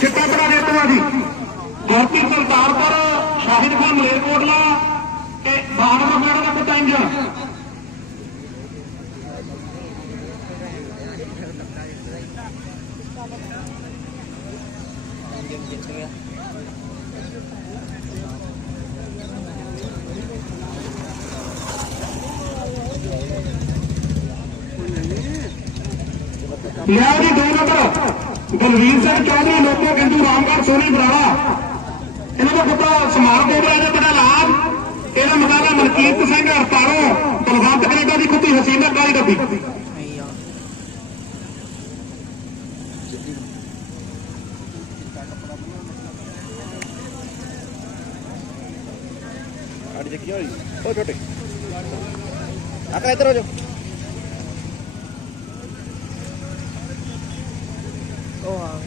ਚਿੱਟਾ ਬੜਾ ਜੇਤੂਆ ਜੀ? ਗੋਪੀ ਸਰਦਾਰਪੁਰ ਸ਼ਾਹਿਦ ਖਾਨ ਮਲੇਰਕੋਟਲਾ ਤੇ ਬਾਗਵਾ ਮੈਡਮ ਦਾ ਪੁੱਤ ਇੰਜਣ ਲਿਆ ਜੀ, ਦੋ ਨੰਬਰ। ਬਲਵੀਰ ਸਿੰਘ ਚੌਧਰੀ, ਲੋਕੋ ਗੰਜੂ ਰਾਮਗੜ੍ਹ ਸੋਨੀ ਬਰਾੜਾ ਇਹਨਾਂ ਦਾ ਪੁੱਤਰ ਸਮਾਨ ਕੋਬਰਾ ਦੇ ਬੜਾ ਲਾਭ ਇਹਦਾ ਮੁਕਾਬਲਾ ਮਨਕੀਰਤ ਸਿੰਘ ਹਰਪਾਲੋਂ ਬਲਵੰਤ ਕੈਨੇਡਾ ਦੀ ਕੁੱਤੀ ਹਸੀਨਾ ਕਾਲੀ ਡੱਬੀ ਆੜੀ ਦੇਖੀ ਹੋਈ ਉਹ ਛੋਟੇ। ਆਕਾ ਇੱਧਰ ਹੋ ਜਾ ਉਹ ਆ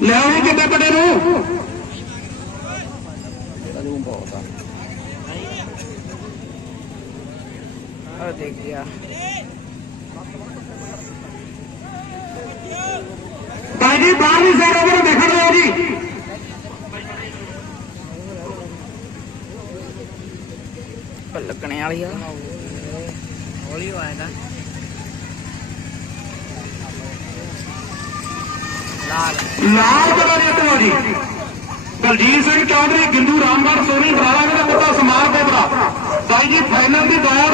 ਲੈ ਆਓ ਕਿੱਡੇ ਵੱਡੇ ਨੂੰ ਇਹਦਾ ਜੂਮ ਬਹੁਤ ਆ ਉਹ ਦੇਖ ਗਿਆ ਭਾਈ ਜੀ ਬਾਹਰਲੀ ਸਾਈਡ over ਦੇਖਣ ਦਿਓ ਜੀ। ਲੱਗਣੇ ਵਾਲੀ ਆ। ਹੌਲੀ ਹੋਇਆ ਨਾ ਲਾਲ। ਕਲਰ ਜੱਟੋ ਜੀ। ਦਲਜੀਤ ਸਿੰਘ ਚੌਧਰੀ ਗਿੰਦੂ ਰਾਮਗੜ੍ਹ ਸੋਨੀ ਬਰਾੜਾ ਦਾ ਪੁੱਤਰ ਸਮਾਰ ਕੋਬਰਾ ਭਾਈ ਜੀ ਫਾਈਨਲ ਦੀ ਦੌੜ